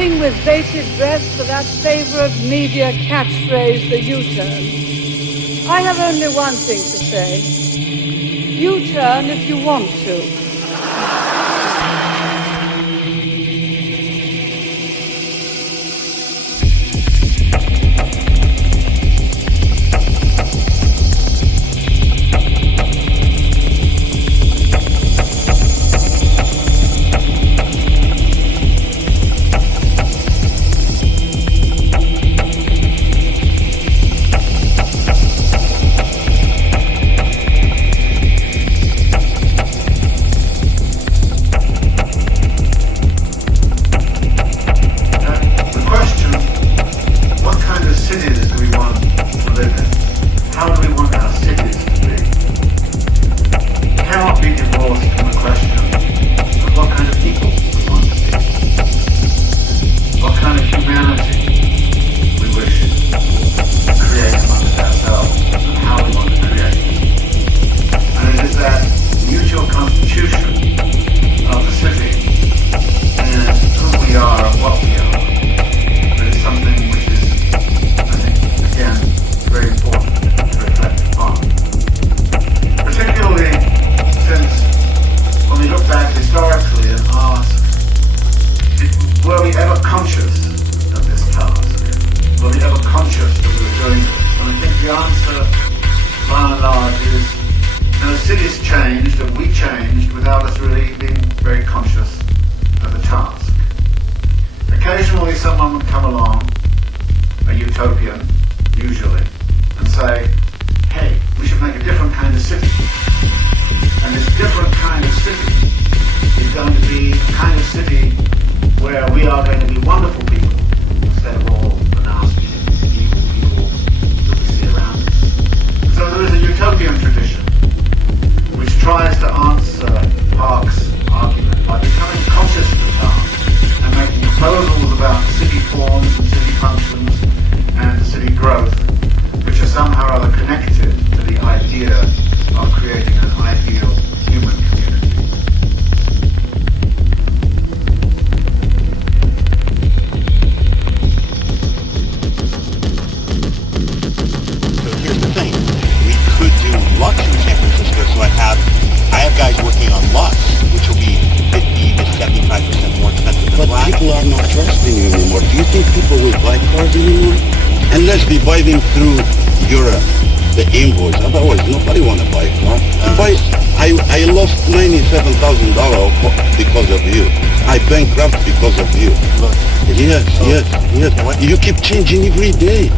waiting with bated breath for that favorite media catchphrase, the U-turn. I have only one thing to say. U-turn if you want to. You keep changing every day.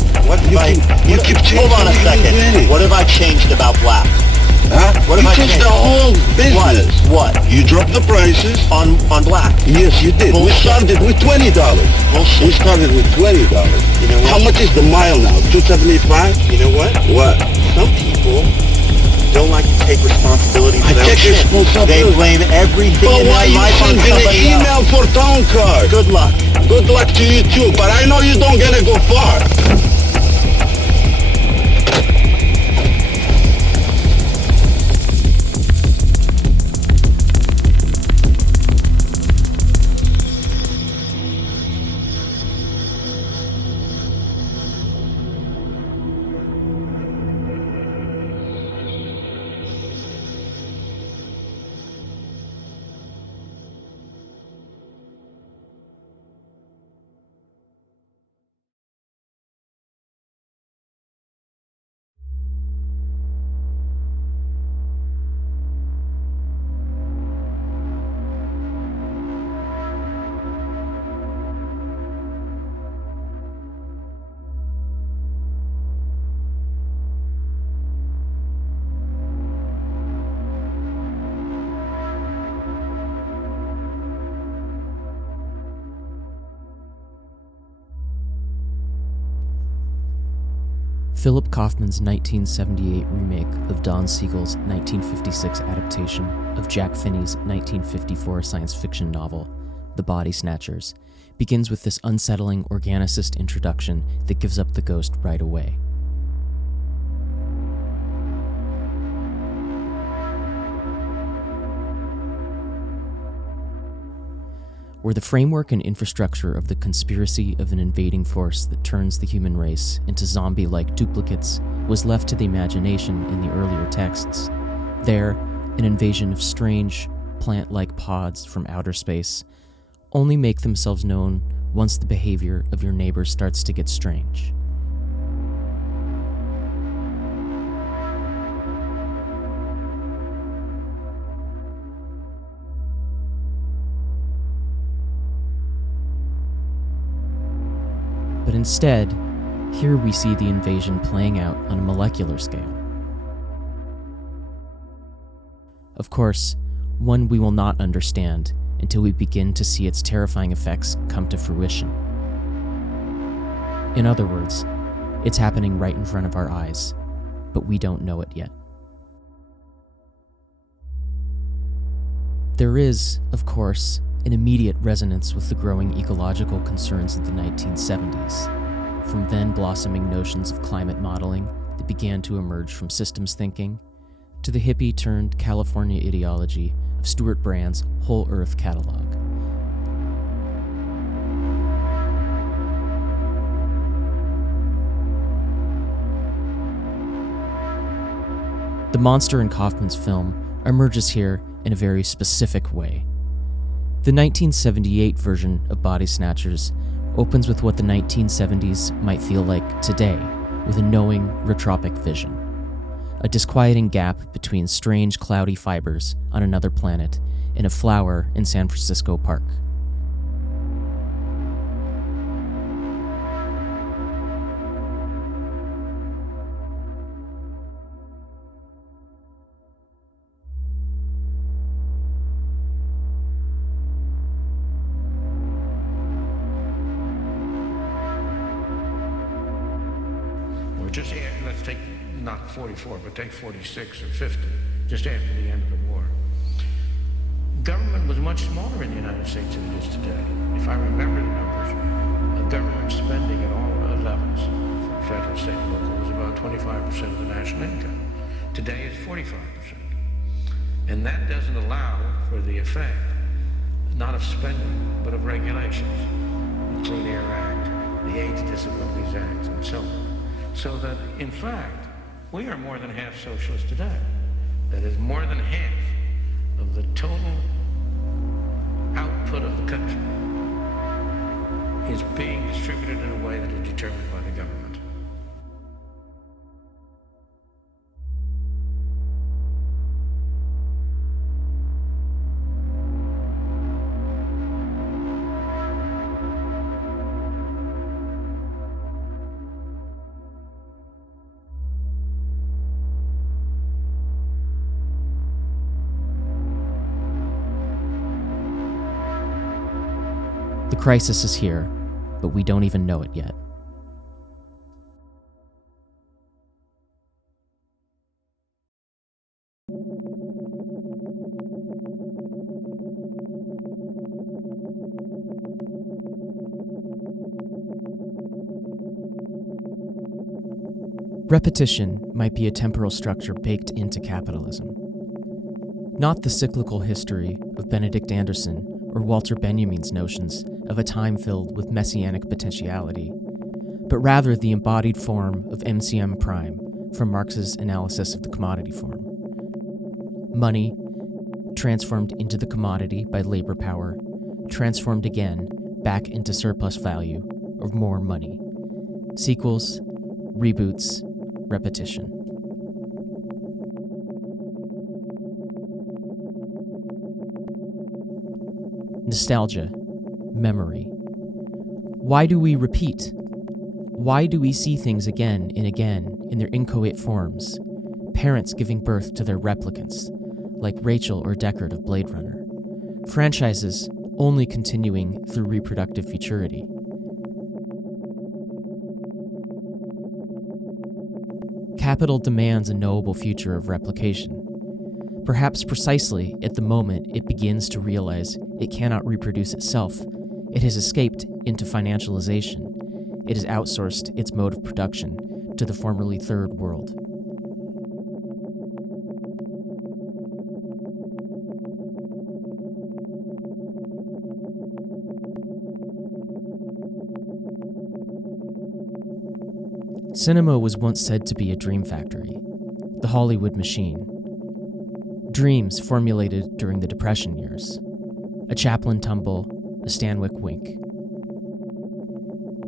You keep changing. Hold on a second. What have I changed about black? Huh? What have I changed? The whole business. What? You dropped the prices on black. Yes, you did. Bullshit. We started with $20. Bullshit. We started with $20. You know what? How much is the mile now? $2.75? You know what? What? Some people don't like to take responsibility for their own take shit. responsibility. They blame everything in why their life on you sending somebody an email else. for town card? Good luck. Good luck to you too, but I know you don't gonna go far. Philip Kaufman's 1978 remake of Don Siegel's 1956 adaptation of Jack Finney's 1954 science fiction novel, The Body Snatchers, begins with this unsettling organicist introduction that gives up the ghost right away. where the framework and infrastructure of the conspiracy of an invading force that turns the human race into zombie-like duplicates was left to the imagination in the earlier texts. There, an invasion of strange, plant-like pods from outer space only make themselves known once the behavior of your neighbor starts to get strange. But instead, here we see the invasion playing out on a molecular scale. Of course, one we will not understand until we begin to see its terrifying effects come to fruition. In other words, it's happening right in front of our eyes, but we don't know it yet. There is, of course, an immediate resonance with the growing ecological concerns of the 1970s, from then blossoming notions of climate modeling that began to emerge from systems thinking, to the hippie-turned California ideology of Stuart Brand's Whole Earth catalog. The monster in Kaufman's film emerges here in a very specific way. The 1978 version of Body Snatchers opens with what the 1970s might feel like today, with a knowing, retropic vision. A disquieting gap between strange, cloudy fibers on another planet and a flower in San Francisco Park. Just let's take not 44, but take 46 or 50, just after the end of the war. Government was much smaller in the United States than it is today. If I remember the numbers, government spending at all levels, from federal, state, and local, was about 25% of the national income. Today it's 45%. And that doesn't allow for the effect, not of spending, but of regulations. The Clean Air Act, the AIDS Disabilities Act, and so on. So that, in fact, we are more than half socialist today. That is, more than half of the total output of the country is being distributed in a way that is determined by the government. The crisis is here, but we don't even know it yet. Repetition might be a temporal structure baked into capitalism. Not the cyclical history of Benedict Anderson or Walter Benjamin's notions of a time filled with messianic potentiality, but rather the embodied form of MCM prime from Marx's analysis of the commodity form. Money, transformed into the commodity by labor power, transformed again back into surplus value of more money. Sequels, reboots, repetition. Nostalgia, memory. Why do we repeat? Why do we see things again and again in their inchoate forms? Parents giving birth to their replicants, like Rachel or Deckard of Blade Runner. Franchises only continuing through reproductive futurity. Capital demands a knowable future of replication. Perhaps precisely at the moment it begins to realize it cannot reproduce itself, it has escaped into financialization. It has outsourced its mode of production to the formerly third world. Cinema was once said to be a dream factory, the Hollywood machine. Dreams formulated during the Depression years. A Chaplin tumble, a Stanwyck wink.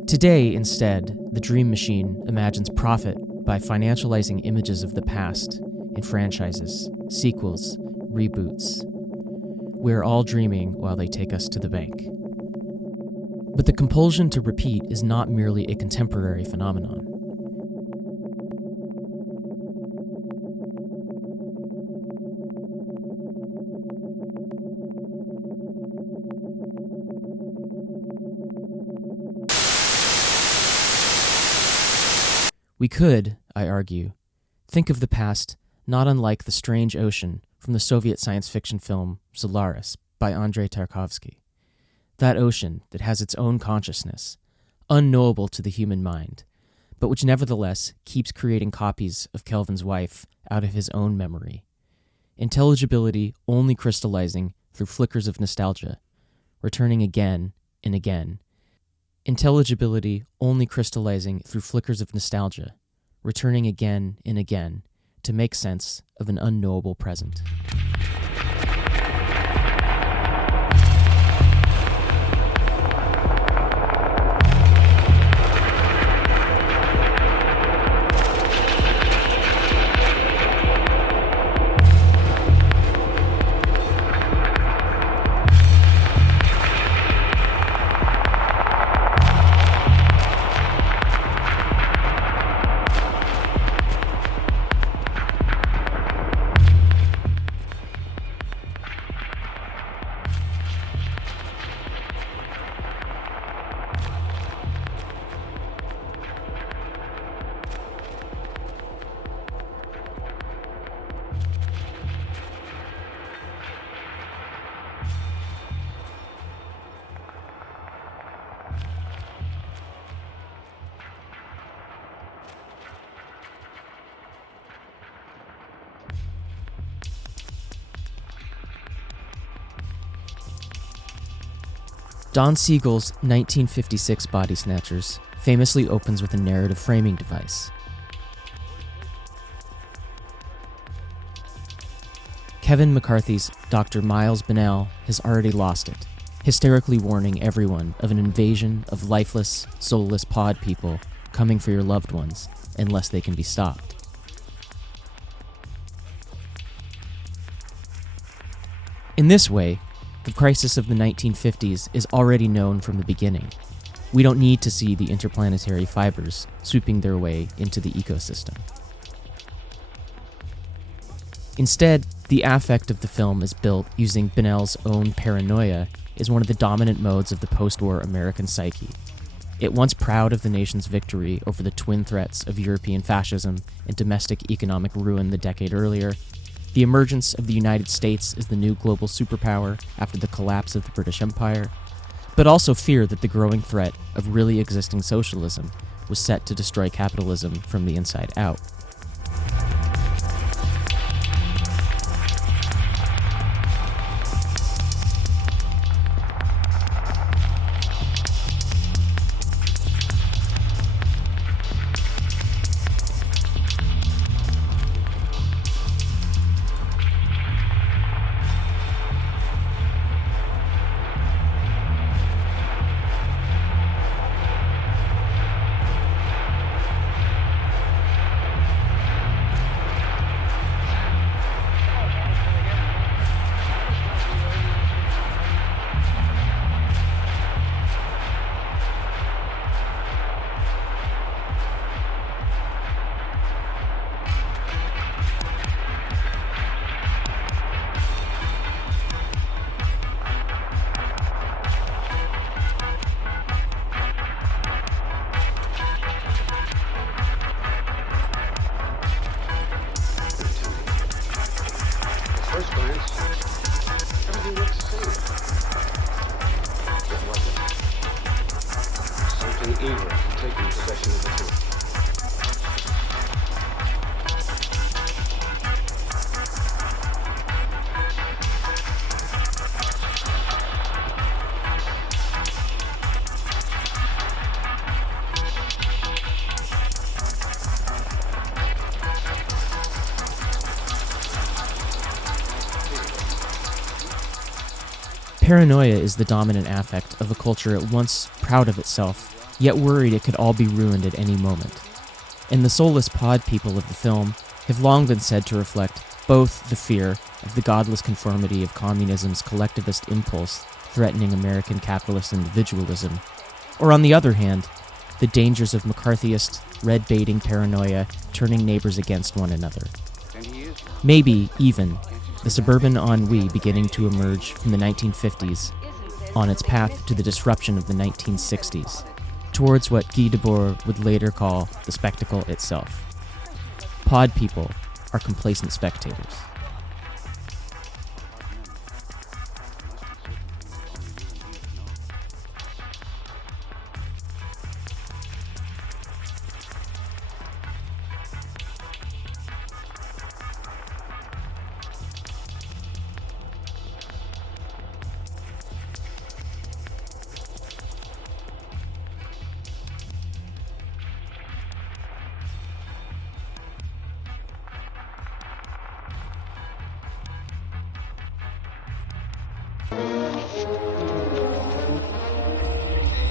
Today, instead, the dream machine imagines profit by financializing images of the past in franchises, sequels, reboots. We're all dreaming while they take us to the bank. But the compulsion to repeat is not merely a contemporary phenomenon. We could, I argue, think of the past not unlike the strange ocean from the Soviet science fiction film Solaris by Andrei Tarkovsky. That ocean that has its own consciousness, unknowable to the human mind, but which nevertheless keeps creating copies of Kelvin's wife out of his own memory. Intelligibility only crystallizing through flickers of nostalgia, returning again and again. Intelligibility only crystallizing through flickers of nostalgia, returning again and again to make sense of an unknowable present. Don Siegel's 1956 Body Snatchers famously opens with a narrative framing device. Kevin McCarthy's Dr. Miles Bennell has already lost it, hysterically warning everyone of an invasion of lifeless, soulless pod people coming for your loved ones unless they can be stopped. In this way, the crisis of the 1950s is already known from the beginning. We don't need to see the interplanetary fibers sweeping their way into the ecosystem. Instead, the affect of the film is built using Bennell's own paranoia as one of the dominant modes of the post-war American psyche. It once proud of the nation's victory over the twin threats of European fascism and domestic economic ruin the decade earlier, the emergence of the United States as the new global superpower after the collapse of the British Empire, but also fear that the growing threat of really existing socialism was set to destroy capitalism from the inside out. First glance, everything looks the same. It wasn't. Something evil taking possession of the truth. Paranoia is the dominant affect of a culture at once proud of itself, yet worried it could all be ruined at any moment. And the soulless pod people of the film have long been said to reflect both the fear of the godless conformity of communism's collectivist impulse threatening American capitalist individualism, or on the other hand, the dangers of McCarthyist, red-baiting paranoia turning neighbors against one another. Maybe, even, the suburban ennui beginning to emerge from the 1950s on its path to the disruption of the 1960s, towards what Guy Debord would later call the spectacle itself. Pod people are complacent spectators.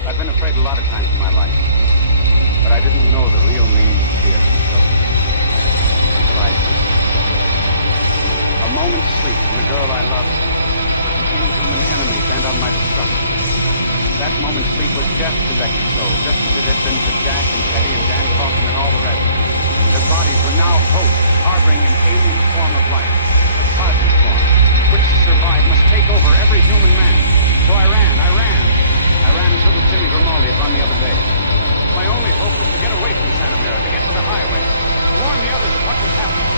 I've been afraid a lot of times in my life, but I didn't know the real meaning of fear until I did. A moment's sleep from the girl I loved came from an enemy bent on my destruction. That moment's sleep was death to Becky's soul, just as it had been to Jack and Teddy and Dan Kaufman and all the rest. Their bodies were now hosts, harboring an alien form of life, a cosmic form, which to survive must take over every human man. So I ran as little Jimmy Grimaldi had run the other day. My only hope was to get away from Santa Mira, to get to the highway, to warn the others of what was happening.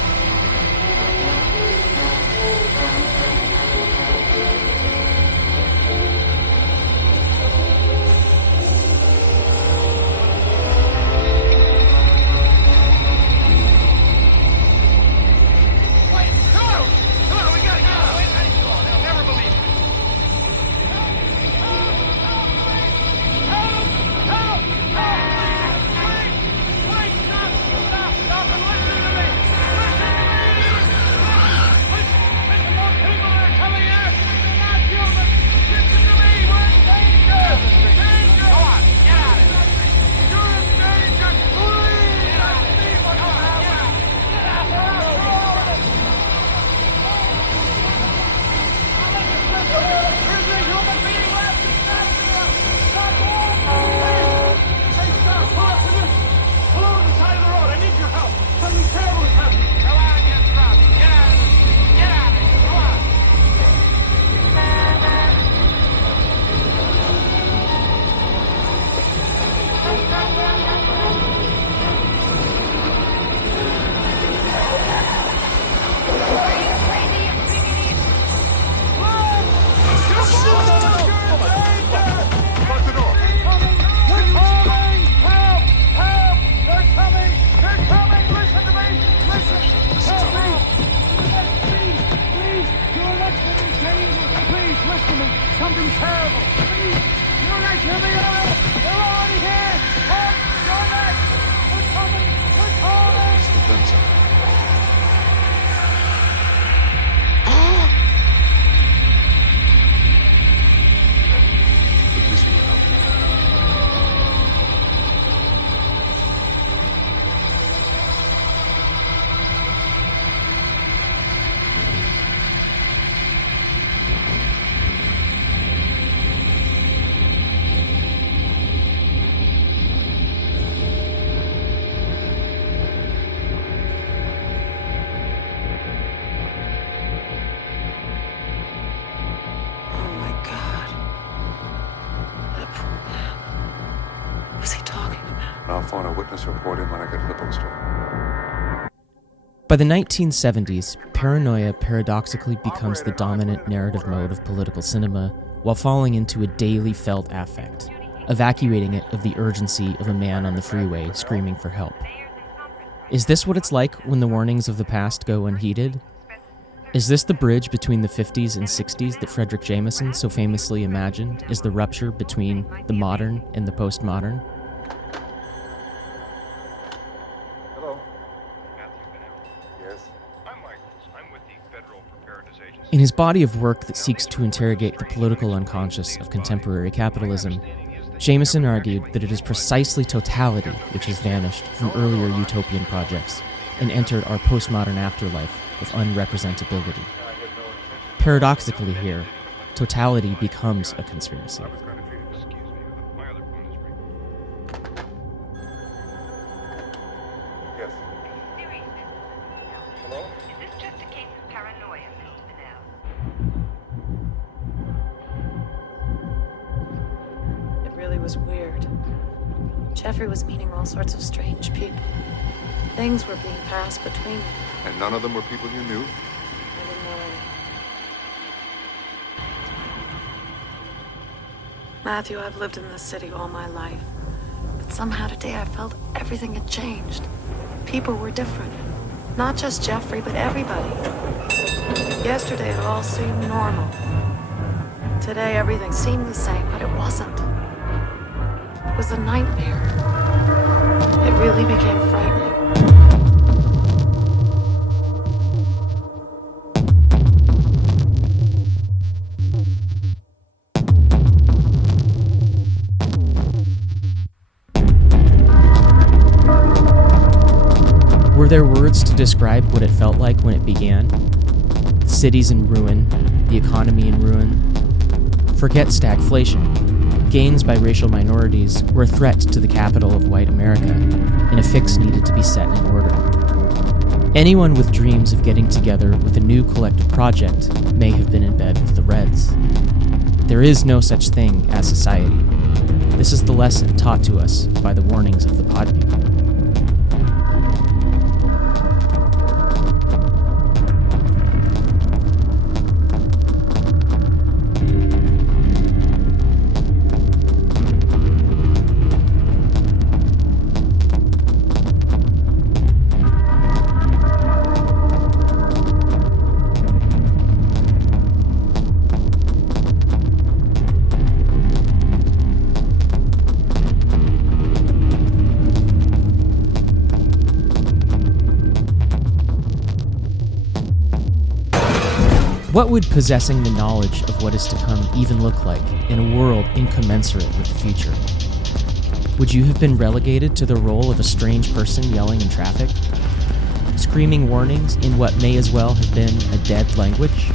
Something terrible. Please, you're not here. They're already here. Help! You're next. We're coming. We're coming. Mr. Benson. The policeman went out. I'll phone a witness report in when I get to the bookstore. By the 1970s, paranoia paradoxically becomes the dominant narrative mode of political cinema, while falling into a daily felt affect, evacuating it of the urgency of a man on the freeway screaming for help. Is this what it's like when the warnings of the past go unheeded? Is this the bridge between the 50s and 60s that Frederick Jameson so famously imagined is the rupture between the modern and the postmodern? Hello. Matthew Benel. Yes. I'm Michaels. I'm with the Federal Preparedness In his body of work that seeks to interrogate the political unconscious of contemporary capitalism, Jameson argued that it is precisely totality which has vanished from earlier utopian projects and entered our postmodern afterlife with unrepresentability. Paradoxically here, totality becomes a conspiracy. Was weird. Jeffrey was meeting all sorts of strange people. Things were being passed between them. And none of them were people you knew? I didn't know any. Matthew, I've lived in this city all my life. But somehow today I felt everything had changed. People were different. Not just Jeffrey, but everybody. Yesterday it all seemed normal. Today everything seemed the same, but it wasn't. It was a nightmare. It really became frightening. Were there words to describe what it felt like when it began? The city's in ruin, the economy in ruin. Forget stagflation. Gains by racial minorities were a threat to the capital of white America, and a fix needed to be set in order. Anyone with dreams of getting together with a new collective project may have been in bed with the Reds. There is no such thing as society. This is the lesson taught to us by the warnings of the pod people. What would possessing the knowledge of what is to come even look like in a world incommensurate with the future? Would you have been relegated to the role of a strange person yelling in traffic? Screaming warnings in what may as well have been a dead language?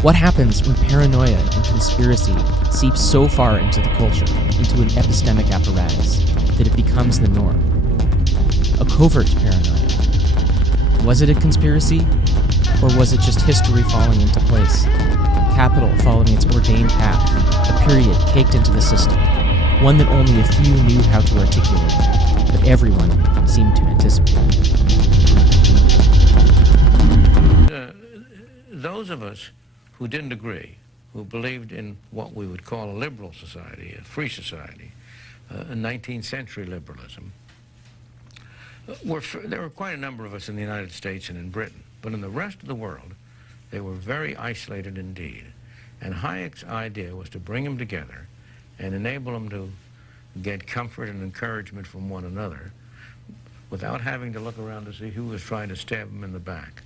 What happens when paranoia and conspiracy seeps so far into the culture, into an epistemic apparatus, that it becomes the norm? A covert paranoia. Was it a conspiracy? Or was it just history falling into place? Capital following its ordained path, a period caked into the system, one that only a few knew how to articulate, but everyone seemed to anticipate. Those of us who didn't agree, who believed in what we would call a liberal society, a free society, a 19th century liberalism, there were quite a number of us in the United States and in Britain. But in the rest of the world, they were very isolated indeed. And Hayek's idea was to bring them together and enable them to get comfort and encouragement from one another without having to look around to see who was trying to stab them in the back.